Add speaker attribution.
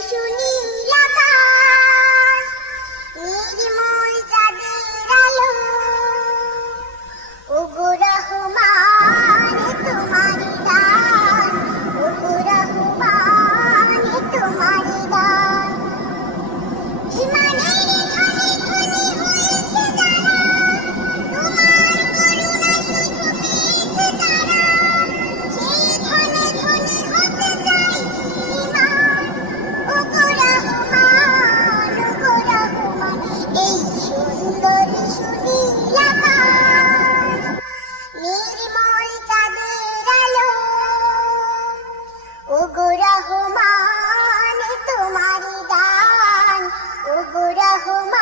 Speaker 1: 緒に bajo